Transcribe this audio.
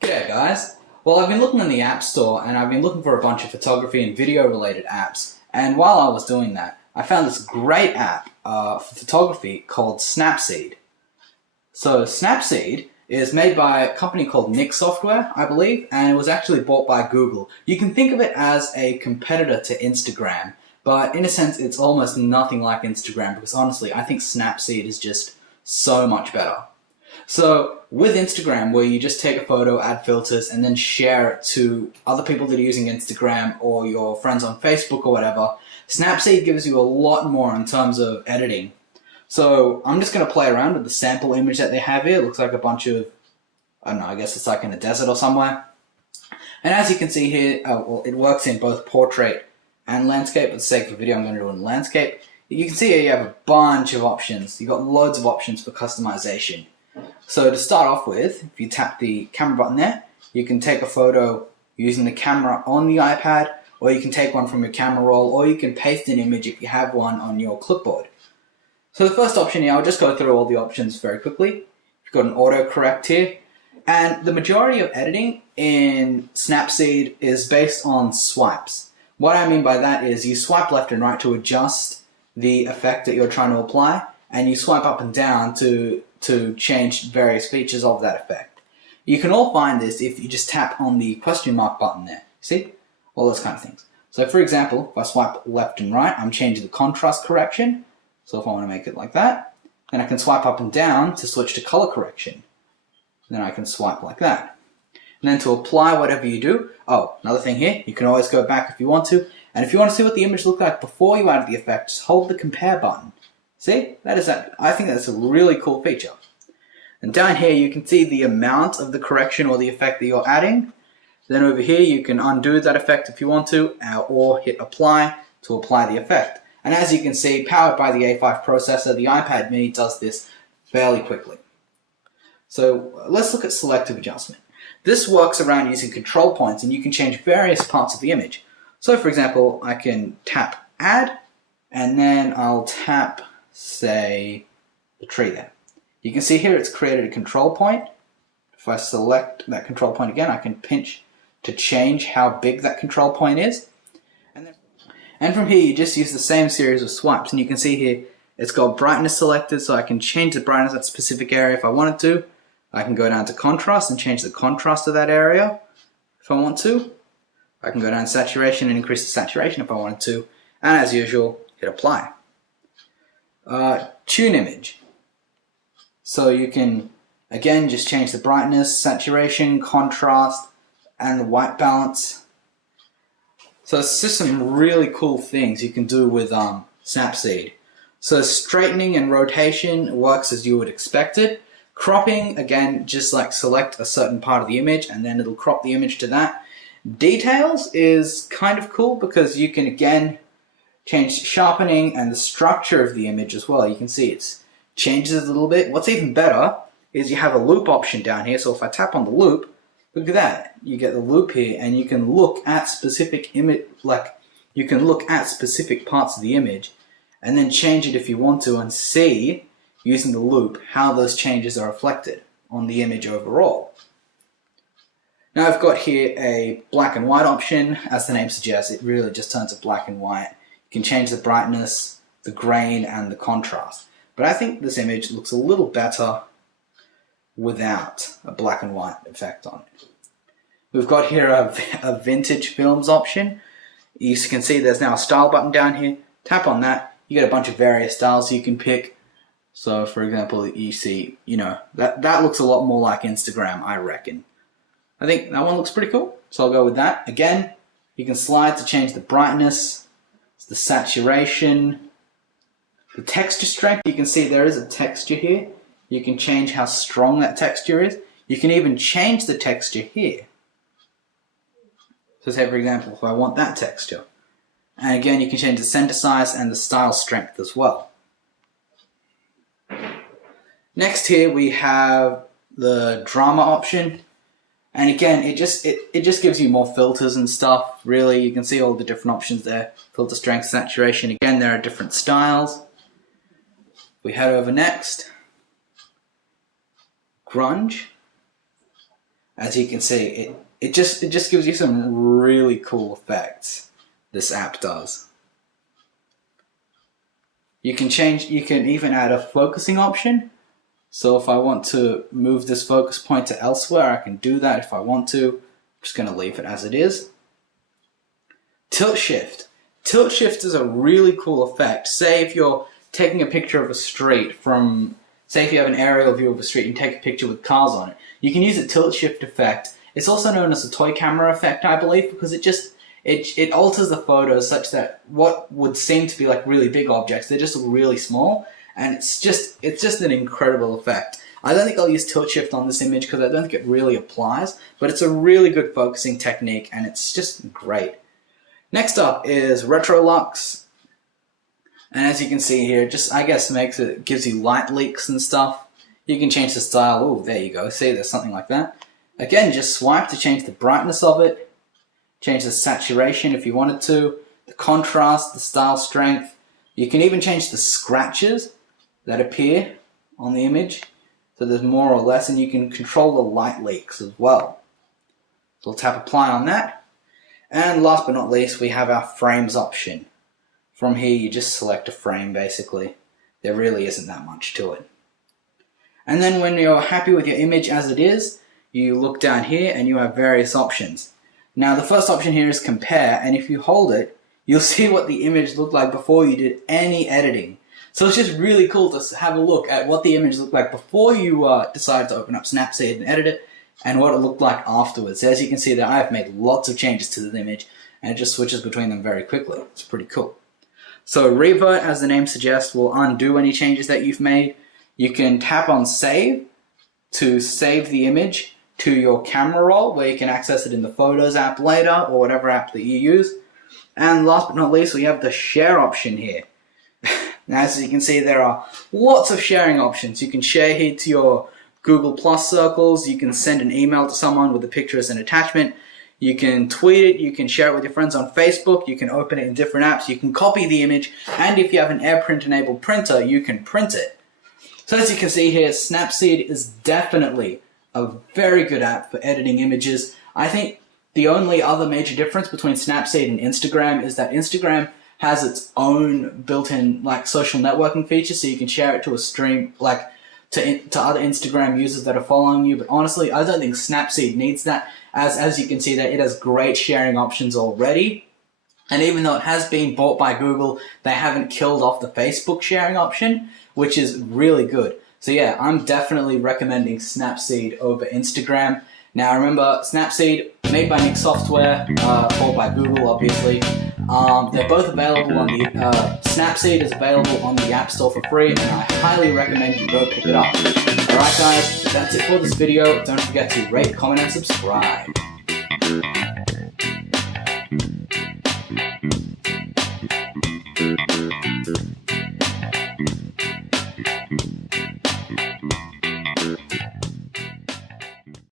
G'day guys. Well, I've been looking in the App Store and I've been looking for a bunch of photography and video related apps, and while I was doing that I found this great app for photography called Snapseed. So Snapseed is made by a company called Nick Software, I believe, and it was actually bought by Google. You can think of it as a competitor to Instagram, but in a sense it's almost nothing like Instagram because honestly I think Snapseed is just so much better. So with Instagram, where you just take a photo, add filters, and then share it to other people that are using Instagram or your friends on Facebook or whatever, Snapseed gives you a lot more in terms of editing. So I'm just going to play around with the sample image that they have here. It looks like a bunch of, I don't know, I guess it's like in a desert or somewhere. And as you can see here, well, it works in both portrait and landscape. For the sake of the video, I'm going to do it in landscape. You can see here you have a bunch of options. You've got loads of options for customization. So to start off with, if you tap the camera button there, you can take a photo using the camera on the iPad, or you can take one from your camera roll, or you can paste an image if you have one on your clipboard. So the first option here, I'll just go through all the options very quickly. You've got an autocorrect here, and the majority of editing in Snapseed is based on swipes. What I mean by that is you swipe left and right to adjust the effect that you're trying to apply, and you swipe up and down to change various features of that effect. You can all find this if you just tap on the question mark button there. See? All those kind of things. So for example, if I swipe left and right, I'm changing the contrast correction. So if I want to make it like that, then I can swipe up and down to switch to color correction. Then I can swipe like that. And then to apply whatever you do, oh, another thing here, you can always go back if you want to. And if you want to see what the image looked like before you added the effect, just hold the compare button. See, I think that's a really cool feature. And down here you can see the amount of the correction or the effect that you're adding. Then over here you can undo that effect if you want to, or hit apply to apply the effect. And as you can see, powered by the A5 processor, the iPad mini does this fairly quickly. So let's look at selective adjustment. This works around using control points, and you can change various parts of the image. So for example, I can tap add, and then I'll tap, say, the tree there. You can see here it's created a control point. If I select that control point again, I can pinch to change how big that control point is. And from here you just use the same series of swipes, and you can see here it's got brightness selected, so I can change the brightness of that specific area if I wanted to. I can go down to contrast and change the contrast of that area if I want to. I can go down to saturation and increase the saturation if I wanted to. And as usual, hit apply. Tune image. So you can, again, just change the brightness, saturation, contrast, and the white balance. So it's just some really cool things you can do with Snapseed. So straightening and rotation works as you would expect it. Cropping, again, just like select a certain part of the image and then it'll crop the image to that. Details is kind of cool because you can, again, change sharpening and the structure of the image as well. You can see it changes a little bit. What's even better is you have a loop option down here. So if I tap on the loop, look at that. You get the loop here, and you can look at specific image, like you can look at specific parts of the image, and then change it if you want to, and see using the loop how those changes are reflected on the image overall. Now I've got here a black and white option. As the name suggests, it really just turns to black and white. You can change the brightness, the grain, and the contrast. But I think this image looks a little better without a black and white effect on it. We've got here a vintage films option. You can see there's now a style button down here. Tap on that. You get a bunch of various styles you can pick. So for example, you see, that looks a lot more like Instagram, I reckon. I think that one looks pretty cool, so I'll go with that. Again, you can slide to change the brightness, the saturation, the texture strength. You can see there is a texture here. You can change how strong that texture is. You can even change the texture here. So say for example, if I want that texture. And again, you can change the center size and the style strength as well. Next here we have the drama option. And again, it just gives you more filters and stuff. Really, you can see all the different options there. Filter strength, saturation. Again, there are different styles. We head over next. Grunge. As you can see, it just gives you some really cool effects. This app does. You can even add a focusing option. So if I want to move this focus point to elsewhere, I can do that if I want to. I'm just going to leave it as it is. Tilt shift. Tilt shift is a really cool effect. Say if you're taking a picture of a street say if you have an aerial view of a street and take a picture with cars on it, you can use a tilt shift effect. It's also known as a toy camera effect, I believe, because it alters the photos such that what would seem to be like really big objects, they just look really small, and it's just an incredible effect. I don't think I'll use tilt shift on this image because I don't think it really applies, but it's a really good focusing technique and it's just great. Next up is Retrolux, and as you can see here, I guess gives you light leaks and stuff. You can change the style. Oh, there you go. See, there's something like that. Again, just swipe to change the brightness of it, change the saturation if you wanted to, the contrast, the style strength. You can even change the scratches that appear on the image, so there's more or less, and you can control the light leaks as well. So we'll tap apply on that. And last but not least, we have our frames option. From here, you just select a frame basically. There really isn't that much to it. And then when you're happy with your image as it is, you look down here and you have various options. Now the first option here is compare, and if you hold it, you'll see what the image looked like before you did any editing. So it's just really cool to have a look at what the image looked like before you decided to open up Snapseed and edit it, and what it looked like afterwards. As you can see there, I have made lots of changes to the image, and it just switches between them very quickly. It's pretty cool. So revert, as the name suggests, will undo any changes that you've made. You can tap on save to save the image to your camera roll, where you can access it in the Photos app later, or whatever app that you use. And last but not least, we have the share option here. Now, as you can see, there are lots of sharing options. You can share here to your Google Plus circles. You can send an email to someone with the picture as an attachment. You can tweet it. You can share it with your friends on Facebook. You can open it in different apps. You can copy the image. And if you have an AirPrint enabled printer, you can print it. So as you can see here, Snapseed is definitely a very good app for editing images. I think the only other major difference between Snapseed and Instagram is that Instagram has its own built-in social networking feature, so you can share it to a stream, to other Instagram users that are following you. But honestly, I don't think Snapseed needs that, as you can see that it has great sharing options already. And even though it has been bought by Google, they haven't killed off the Facebook sharing option, which is really good. So yeah, I'm definitely recommending Snapseed over Instagram. Now remember, Snapseed, made by Nick Software, bought by Google obviously. They're both available on the, Snapseed is available on the App Store for free, and I highly recommend you go pick it up. Alright guys, that's it for this video. Don't forget to rate, comment, and subscribe.